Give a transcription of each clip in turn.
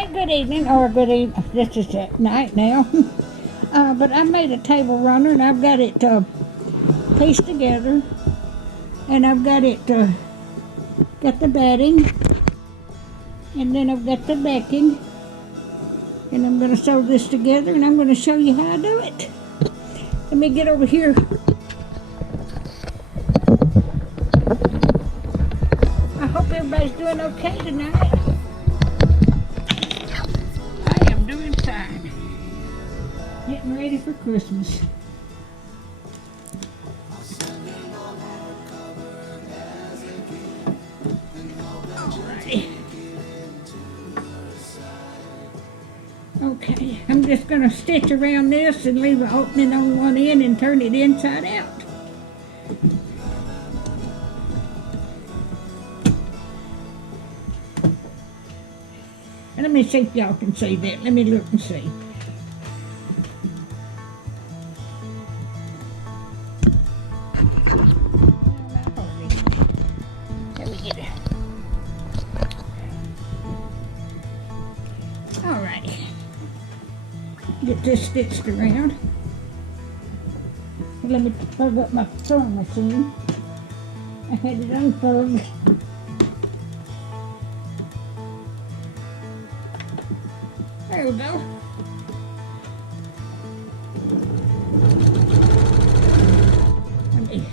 right, good evening, or good evening. This is at night now. But I made a table runner and I've got it pieced together. And I've got it, got the batting. And then I've got the backing. And I'm going to sew this together and I'm going to show you how I do it. Let me get over here. I hope everybody's doing okay tonight. I am doing fine. Getting ready for Christmas. Alrighty. Okay, I'm just going to stitch around this and leave an opening on one end and turn it inside out. And let me see if y'all can see that. Let me look and see. Let me get it. Alrighty. Get this stitched around. Let me plug up my sewing machine. I had it unplugged. There we go. Let me.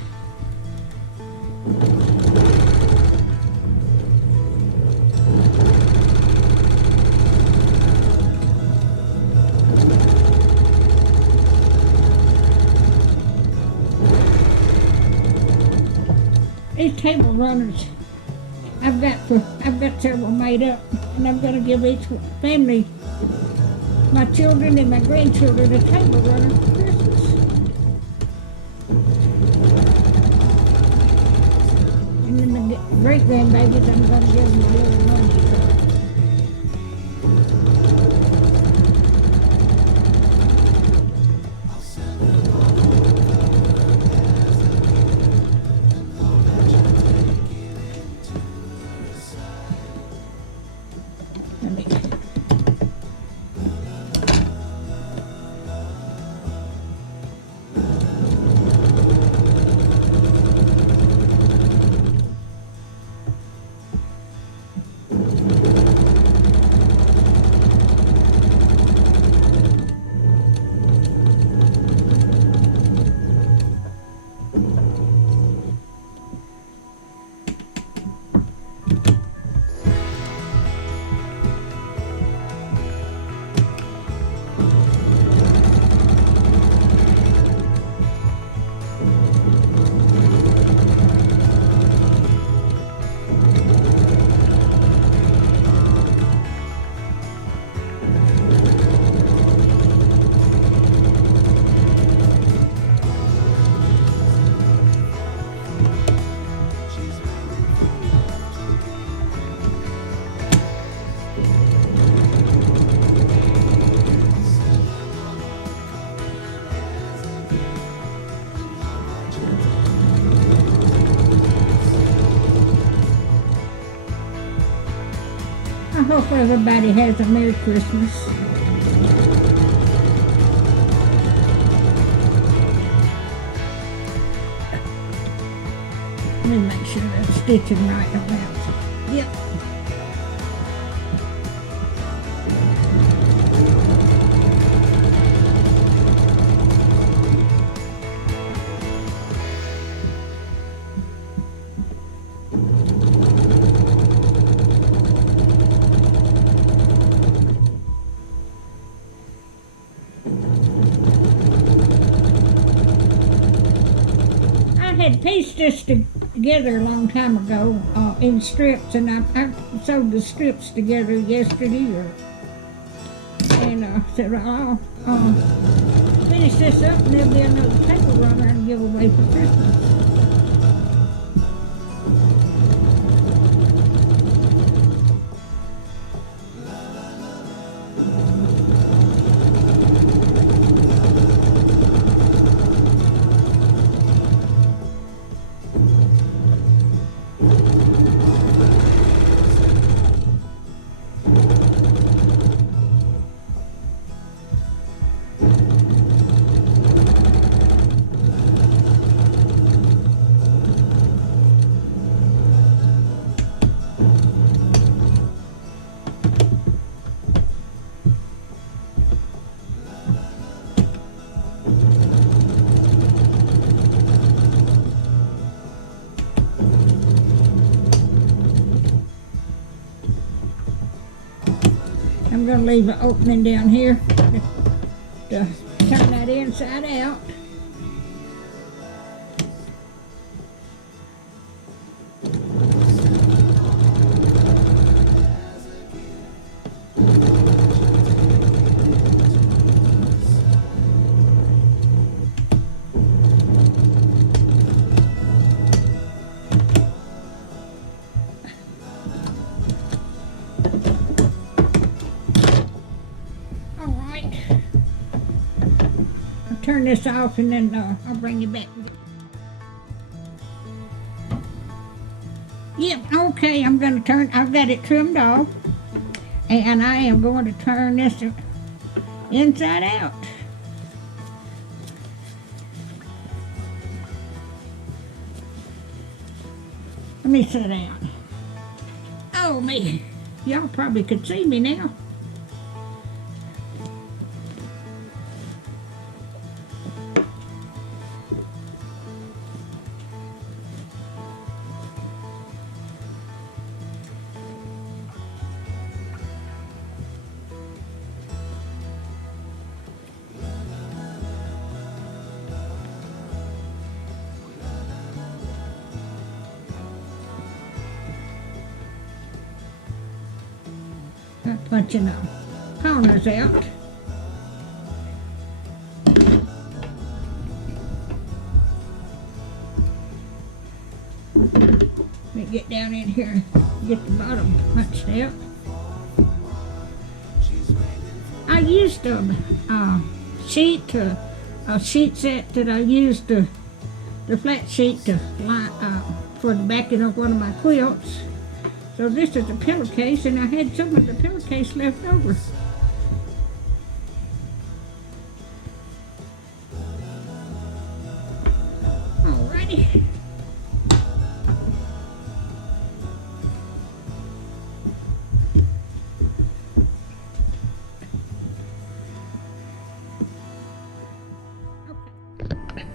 These table runners, I've got several made up, and I'm going to give each family, my children and my grandchildren, a table runner for Christmas. And then the great grandbabies, I'm going to give them a little money. I hope everybody has a Merry Christmas. Let me make sure I'm stitching right on that. Yep. I had pieced this together a long time ago in strips, and I sewed the strips together yesterday, and said I'll finish this up and there'll be another table runner and give away for Christmas. going to leave an opening down here to turn that inside out. Turn this off and then I'll bring you back. Yep, okay, I've got it trimmed off, and I am going to turn this inside out. Let me sit down. Oh me, y'all probably could see me now. Punching the corners out. Let me get down in here and get the bottom punched out. I used a sheet set that I used the flat sheet to line for the backing of one of my quilts. So this is a pillowcase, and I had some of the pillowcase left over. Alrighty. Okay.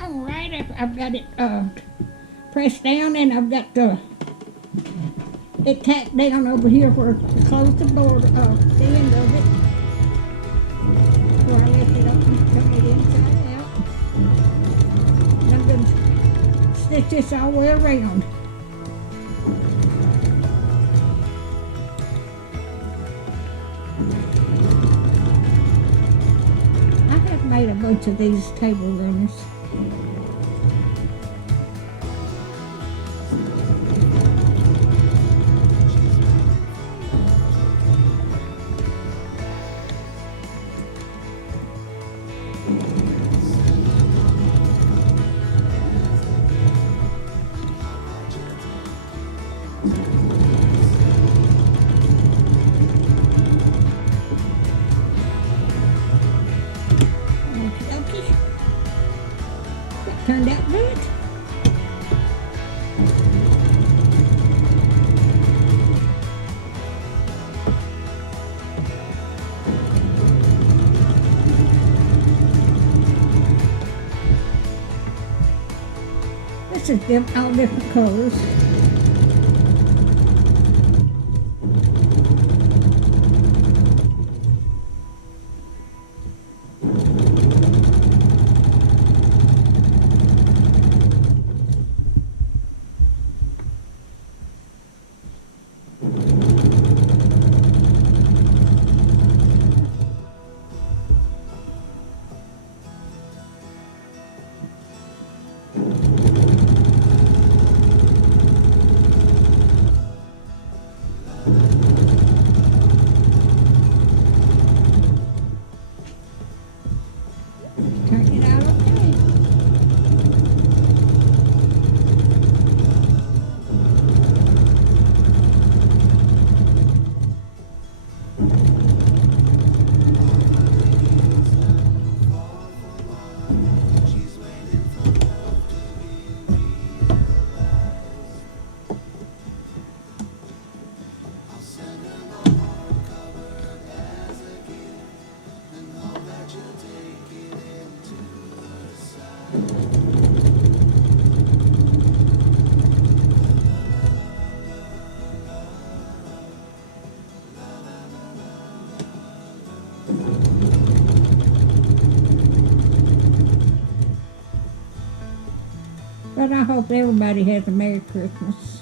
Alright, I've got it pressed down, and I've got it tacked down over here where to close the board, the end of it. Where I left it up and turn it inside out. And I'm going to stitch this all the way around. I have made a bunch of these table runners. Turned out good. This is all different colors. hope everybody has a Merry Christmas.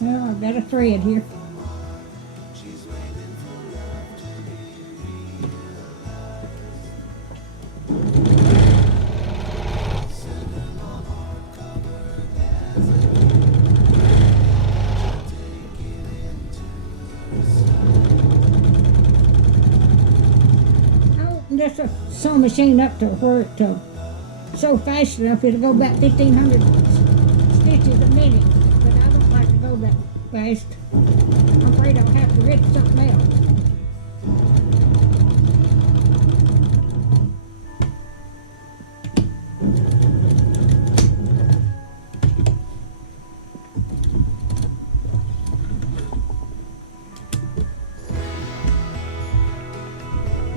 Well, I've got a thread here. I opened this sewing machine up to where it sew fast enough it'll go about 1,500 stitches a minute. But I don't like to go that fast. I'm afraid I'll have to rip something else.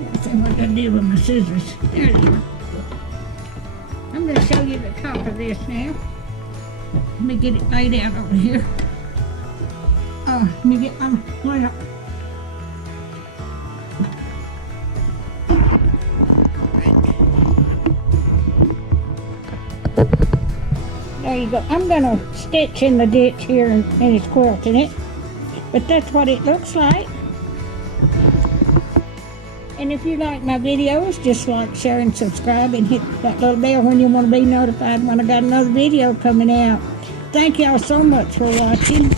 Let's see what I do with my scissors. There they are. I'm going to show you the top of this now. Let me get it laid out over here. Let me get my lamp. There you go. I'm going to stitch in the ditch here and finish quilting it. But that's what it looks like. And if you like my videos, just like, share, and subscribe, and hit that little bell when you want to be notified when I got another video coming out. Thank y'all so much for watching.